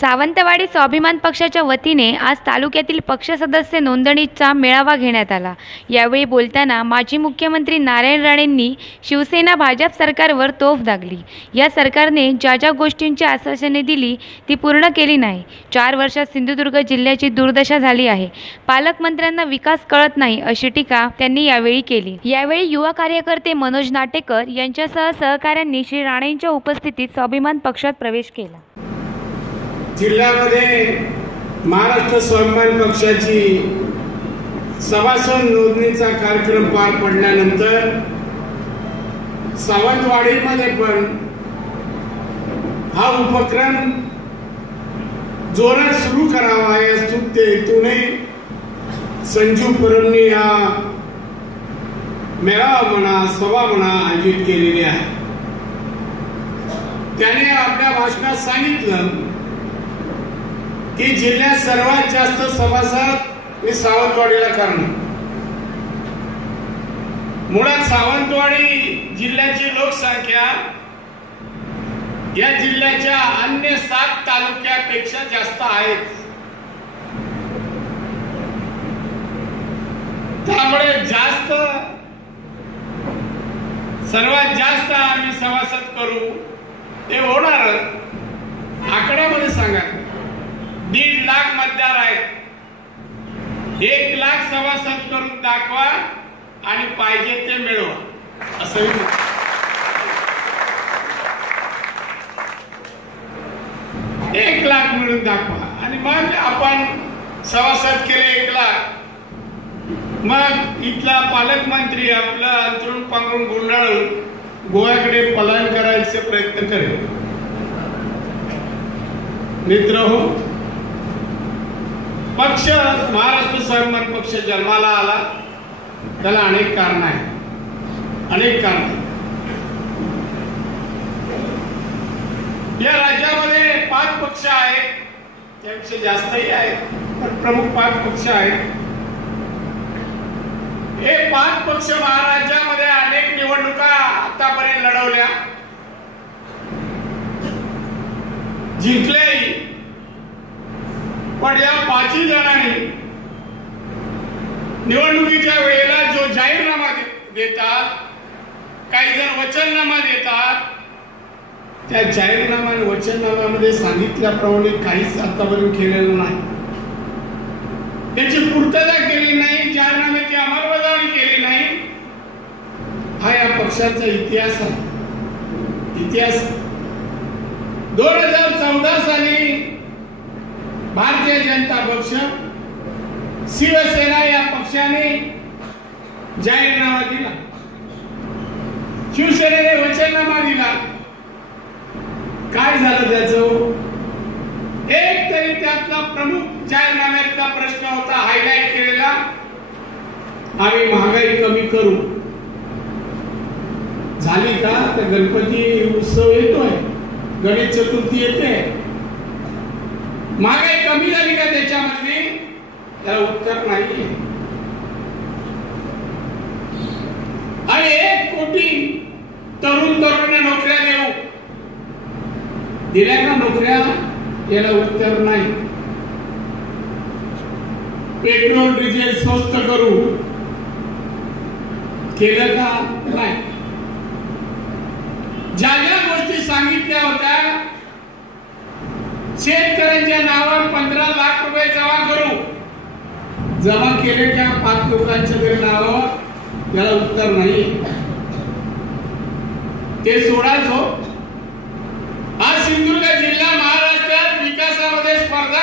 सावंतवाडी स्वाभिमान पक्षाच्या वतीने आज तालुक्यातील पक्ष सदस्य नोंदणीचा मेळावा घेण्यात आला। यावेळी बोलताना माजी मुख्यमंत्री नारायण राणेंनी शिवसेना भाजप सरकारवर तोफ दागली। या सरकारने ज्या ज्या गोष्टींची आश्वासने दिली ती पूर्ण केली नाही। 4 वर्षात सिंधुदुर्ग जिल्ह्याची दुर्दशा झाली आहे। पालकमंत्र्यांना विकास कळत नाही अशी टीका त्यांनी यावेळी केली। यावेळी युवा कार्यकर्ते मनोज नाटेकर यांच्यासह सहकाऱ्यांनी श्री राणेंच्या उपस्थितीत स्वाभिमान पक्षात प्रवेश केला। जिल्ह्यामध्ये महाराष्ट्र स्वाभिमान पक्षाची सभासद नोंदणीचा कार्यक्रम पार पडल्यानंतर सावंतवाडीमध्ये पण हा उपक्रम जोरात सुरू करावा या स्तुत्य हेतूने संजू परमनी या मेळावा म्हणा सभा म्हणा आयोजित केलेली आहे। त्याने आपल्या भाषणात सांगितलं की जिल्ह्यात सर्वात जास्त सभासद मी सावंतवाडीला करणार। मुळात सावंतवाडी जिल्ह्याची लोकसंख्या या जिल्ह्याच्या अन्य 7 तालुक्यापेक्षा जास्त आहे। त्यामुळे सर्वात जास्त आम्ही सभासद करू ते होणार। आकड्यामध्ये सांगा 1.5 लाख मतदार आहेत। 1 लाख सभासद करून दाखवा आणि पाहिजे ते मिळवा असं 1 लाख मिळून दाखवा आणि मग आपण सभासद केले 1 लाख। मग इथला पालकमंत्री आपला अंतरून पांघरून गुंडाळून गोव्याकडे पलायन करायचे प्रयत्न करेल। मित्रहो, पक्ष महाराष्ट्र स्वाभिमान पक्ष जन्माला आला त्याला अनेक कारण आहेत, अनेक कारण। या राज्यामध्ये 5 पक्ष आहेत, त्यापेक्षा जास्तही आहेत पण प्रमुख 5 पक्ष आहेत। हे 5 पक्ष महाराष्ट्रामध्ये अनेक निवडणुका आतापर्यंत लढवल्या, जिंकल्याही। पण या 5 जणांनी निवडणुकीच्या वेळेला जो जाहीरनामा देतात, काही जण वचननामा देतात, त्या जाहीरनामा आणि वचननाम्यामध्ये सांगितल्याप्रमाणे काहीच आतापर्यंत केलेलं नाही, त्याची पूर्तता केली नाही, जाहीरनाम्याची अंमलबजावणी केली नाही। हा या पक्षाचा इतिहास आहे, इतिहास। 2014 साली भारतीय जनता पक्ष शिवसेना या पक्षाने जाहीरनामा दिला, शिवसेनेने वचननामा दिला। काय झालं त्याचं? एक तरी त्यातला प्रमुख जाहीरनाम्यातला प्रश्न होता हायलाइट केलेला, आम्ही महागाई कमी करू। झाली का? तर गणपती उत्सव येतोय, गणेश चतुर्थी येते, महागाई कमी झाली का त्याच्यामध्ये? त्याला उत्तर नाही। आणि 1 कोटी तरुणांना नोकऱ्या देऊ, दिल्या का नोकऱ्या? याला उत्तर नाही। पेट्रोल डिझेल स्वस्त करू, केलं का? नाही। ज्या ज्या गोष्टी सांगितल्या होत्या, शेतकऱ्यांच्या नावावर 15 लाख रुपये जमा करू, जमा केले का 5 लोकांच्या नावावर? याला उत्तर नाही। ते सोडायचो। आज सिंधुदुर्ग जिल्हा महाराष्ट्रात विकासामध्ये स्पर्धा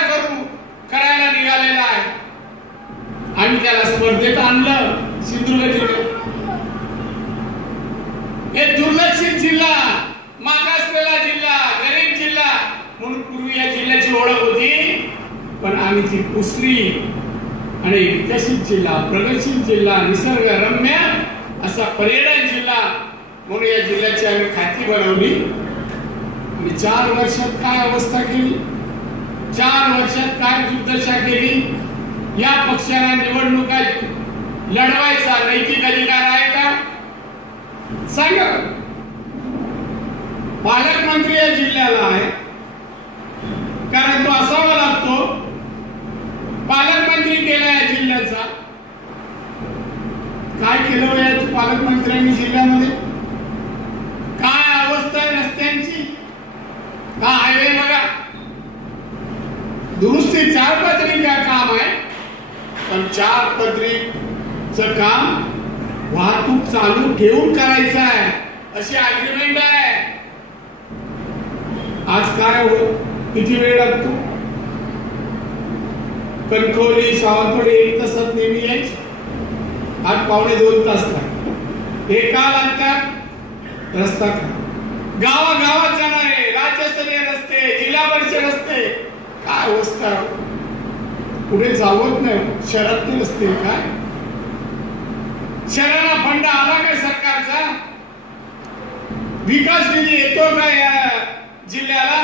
करायला निघालेला आहे आणि त्याला स्पर्धेत आणलं सिंधुदुर्ग जिल्हा। हे दुर्लक्षित जिल्हा, मागासलेला जिल्हा, गरीब जिल्हा म्हणून पूर्वी या जिल्ह्याची ओळख होती, पण आम्ही ती पुसली आणि विकसित जिल्हा, प्रगतशील जिल्हा, निसर्गरम्य असा पर्यटन जिल्हा म्हणून या जिल्ह्याची आम्ही ख्याती बनवली। 4 वर्षात काय अवस्था केली, 4 वर्षात काय दुर्दशा केली। या पक्षाला निवडणुका लढवायचा नैतिक अधिकार आहे का? सांगा। पालकमंत्री या जिल्ह्याला आहे, कारण तो असावा लागतो. पालकमंत्री केला या जिल्ह्याचा. काय केलं या पालकमंत्र्यांनी जिल्ह्यामध्ये? काय अवस्था आहे रस्त्यांची? हा हायवे बघा, दुरुस्ती 4 पदरी का काम आहे, पण 4 पदरीचं काम वाहतूक चालू ठेवून करायचं आहे अशी अग्रीमेंट आहे. आज काय हो, किती वेळ लागतो? कणकवली सावंतवाडी 1 तासात नेहमी यायची, आज 2.25 तास लागतात. हे का लागतात? रस्ता गावागावात जाणारे राज्यस्तरीय रस्ते, जिल्हा परिषद रस्ते, काय अवस्था, पुढे जावत नाही. शहरातले रस्ते काय, शहराला फंड आला काय सरकारचा? विकास निधी येतो का या जिल्ह्याला?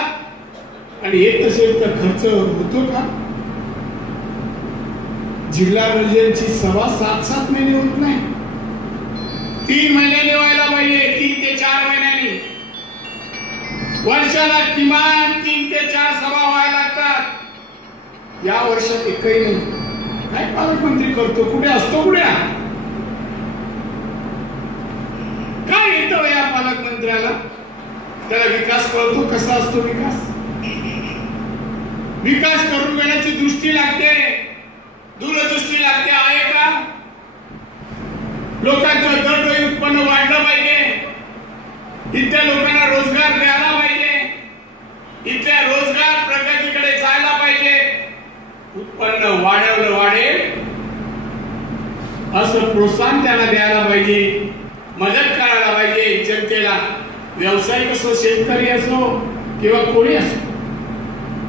आणि येत असेल तर खर्च होतो का? जिल्हा परिषदेची सभा 7-7 महिने होत नाही, 3 महिन्यांनी व्हायला पाहिजे. 3 ते 4 महिन्यांनी, वर्षाला किमान 3 ते 4 सभा व्हायला लागतात. या वर्षात एकही नाही. काय पालकमंत्री करतो? कुठे असतो? कुठे काय येतं या पालकमंत्र्याला? त्याला विकास कळतो? कसा असतो विकास? विकास करून घेण्याची दृष्टी लागते, दूरदृष्टी लागते. आहे का? लोकांचं दरडोई उत्पन्न वाढलं पाहिजे, इथल्या लोकांना रोजगार द्यायला पाहिजे, इथल्या रोजगार प्रगतीकडे जायला पाहिजे. उत्पन्न वाढेल असं प्रोत्साहन त्याला द्यायला पाहिजे, मदत करायला पाहिजे जनतेला. व्यावसायिक असो, शेतकरी असो किंवा कोणी असो,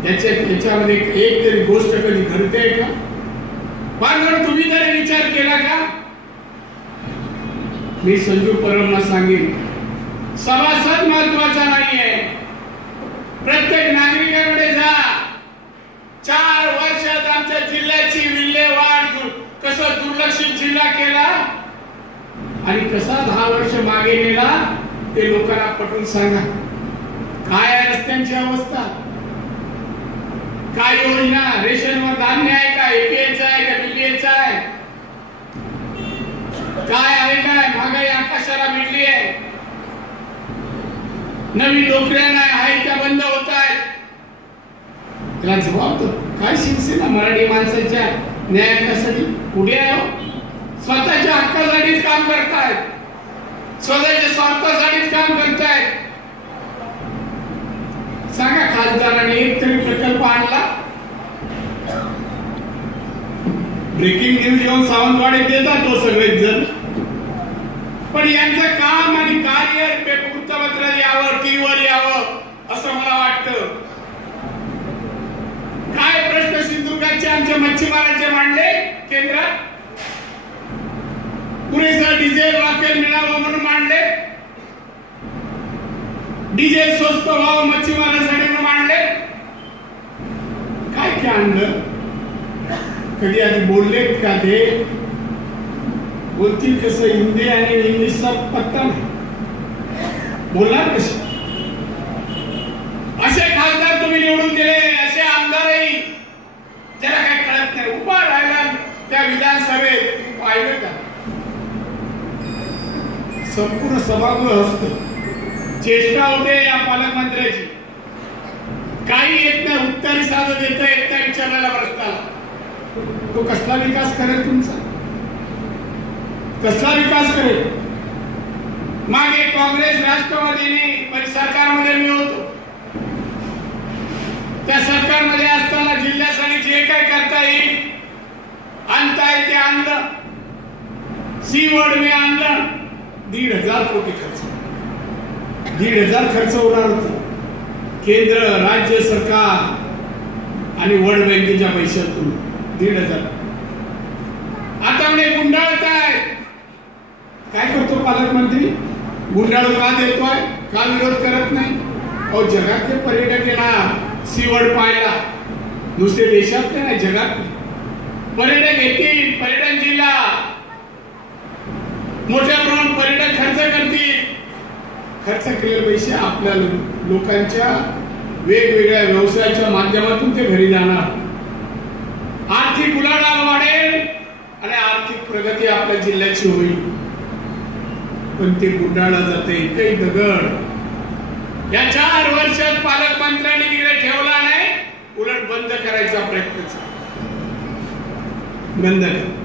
त्याच्यामध्ये एक तरी गोष्ट कधी घडते का? पण तुम्ही तरी विचार केला का? मी संजू परमना सांगेन, सभासद महत्वाचा नाहीये. प्रत्येक नागरिकांकडे जा. 4 वर्षात आमच्या जिल्ह्याची विल्हेवाट, कसं दुर्लक्षित जिल्हा केला आणि कसा 10 वर्ष मागे नेला ते लोकांना पटवून सांगा. काय आहे रस्त्यांची अवस्था? काय योजना? रेशनवर धान्य आहे का? एपीएलचं आहे का? बीपीएलचं आहे? काय आहे? काय महागाई आकाशाला भिडली आहे. नवीन नोकऱ्या नाही आहेत त्या बंद होत आहेत. त्याला जबाब दो. काय शिवसेना मराठी माणसाच्या न्यायासाठी पुढे आहे? स्वतःच्या हक्कासाठीच काम करतायत, स्वतःच्या स्वार्थासाठीच काम करतायत. सांगा खासदाराने एक तरी प्रकल्प आणला? ब्रेकिंग न्यूज येऊन सावंतवाडीत देतात तो सगळेच जण, पण यांचं काम आणि कार्य वृत्तपत्रात यावं, टीव्हीवर यावं असं मला वाटतं. काय प्रश्न सिंधुदुर्गाचे आमच्या मच्छीमारांचे मांडले केंद्रात? पुरेसा डिझेल राखेल मिळावं म्हणून मांडले, डिझेल स्वस्त व्हावं मच्छीमारांसाठी म्हणून मांडले. काय काय आणलं? कधी आधी बोललेत का? ते बोलतील कसं? हिंदी आणि इंग्लिशचा पत्ता नाही, बोलणार कसे? असे खासदार तुम्ही निवडून दिले, असे आमदारही ज्याला काही कळत नाही, उभा राहिला त्या विधानसभेत. पाहिलं का? संपूर्ण सभागृह असतं. चेष्टा होते या पालकमंत्र्याची. काही येत नाही, उत्तरही साधं देता येत नाही विचारलेल्या प्रश्नाला. तो कसला विकास करेल तुमचा? कसला विकास करेल? मागे काँग्रेस राष्ट्रवादीने सरकारमध्ये मी होतो, त्या सरकारमध्ये असताना जिल्ह्यासाठी जे काय करता येईल आणता येईल ते आणलं. सी वर्ड मी आणलं. 1,500 कोटी खर्च, 1,500 खर्च होणार होता. केंद्र, राज्य सरकार आणि वर्ल्ड बँकेच्या पैशातून 1,500. आता म्हणे गुंडाळत आहे. काय करतो पालकमंत्री? गुंडाळू का देतोय? का विरोध करत नाही? अहो, जगातले पर्यटक येणार सी वर्ड पाहायला, दुसरे देशातले नाही, जगातले पर्यटक येतील. पर्यटन जिल्हा मोठ्या प्रमाणात पर्यटक खर्च करतील. खर्च केलेले पैसे आपल्या लोकांच्या वेगवेगळ्या व्यवसायाच्या माध्यमातून ते घरी जाणार, आर्थिक उलाढाल वाढेल आणि आर्थिक प्रगती आपल्या जिल्ह्याची होईल. पण ते गुंडाळलं जाते. काही दगड या 4 वर्षात पालकमंत्र्यांनी तिकडे ठेवला नाही, उलट बंद करायचा प्रयत्न बंद कर.